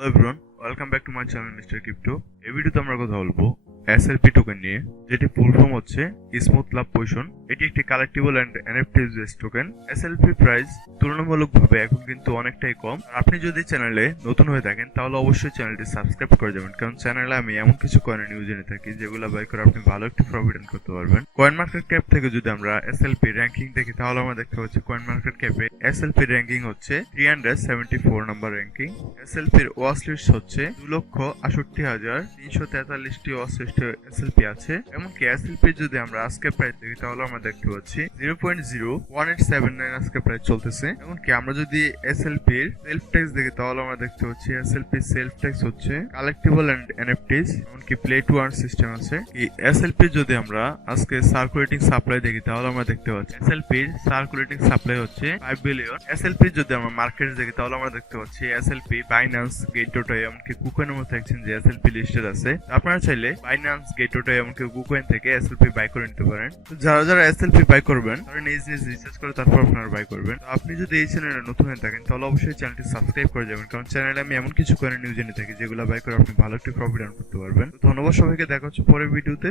Hello everyone, welcome back to my channel Mister Crypto. এই ভিডিওতে আমরা কথা বলবো এসএলপি টোকেন নিয়ে, যেটি ফুল ফর্ম হচ্ছে স্মুথ লাভ পজিশন। এটি একটি collectible and NFT based token. SLP price তুলনামূলকভাবে এখন কিন্তু অনেকটাই কম। আপনি যদি চ্যানেলে নতুন হয়ে থাকেন তাহলে অবশ্যই চ্যানেলটি সাবস্ক্রাইব করে যাবেন, কারণ চ্যানেলে আমি এমন কিছু কয়েনের নিউজ এনে থাকি যেগুলো বাই করে আপনি ভালো একটি প্রফিট আর্ন করতে পারবেন। কয়েন মার্কেট ক্যাপ থেকে যদি আমরা এসএলপি র্যাঙ্কিং দেখি তাহলে আমরা দেখতে পাচ্ছি কয়েন মার্কেট ক্যাপে এসএলপি র্যাঙ্কিং হচ্ছে 374 নাম্বার র্যাঙ্কিং। এসএলপির ওয়াচ লিস্ট হচ্ছে 2,68,343টি ওয়াচ লিস্ট এসএলপি আছে। এমনকি এসএলপি যদি আমরা আজকে প্রাইস দেখি তাহলে আমরা দেখতে পাচ্ছি 0.01879 আজকে প্রাইস চলতেছে। এমনকি আমরা যদি এসএলপি এর সেলফ ট্যাক্স দেখি তাহলে আমরা দেখতে পাচ্ছি এসএলপি সেলফ ট্যাক্স হচ্ছে কালেক্টিবল এন্ড এনএফটিস, এমনকি প্লে টু আর্ন সিস্টেম আছে। এই এসএলপি যদি আমরা আজকে সার্কুলেটিং সাপ্লাই দেখি তাহলে আমরা দেখতে পাচ্ছি এসএলপি এর সার্কুলেটিং সাপ্লাই হচ্ছে 5 বিলিয়ন। এসএলপি যদি আমরা মার্কেট দেখি তাহলে আমরা দেখতে পাচ্ছি এসএলপি বাইন্যান্স গেটওয়ে এমনকি কুকয়েনের মতো এক্সচেঞ্জে এসএলপি লিস্টেড আছে। আপনারা চাইলে বাইন্যান্স গেটওয়ে এমনকি কুকয়েন থেকে এসএলপি বাই করে নিতে পারেন। যারা এসএলপি বাই করবেন তারা নিজ রিসার্চ করে তারপর আপনারা বাই করবেন। তো আপনি যদি এই চ্যানেলে নতুন হয়ে থাকেন তাহলে অবশ্যই চ্যানেলটি সাবস্ক্রাইব করে যাবেন, কারণ চ্যানেলে আমি এমন কিছু কয়েনের নিউজ এনে থাকি যেগুলো বাই করে আপনি ভালো একটি প্রফিট আর্ন করতে পারবেন। ধন্যবাদ সবাইকে, দেখা হচ্ছে পরের ভিডিওতে।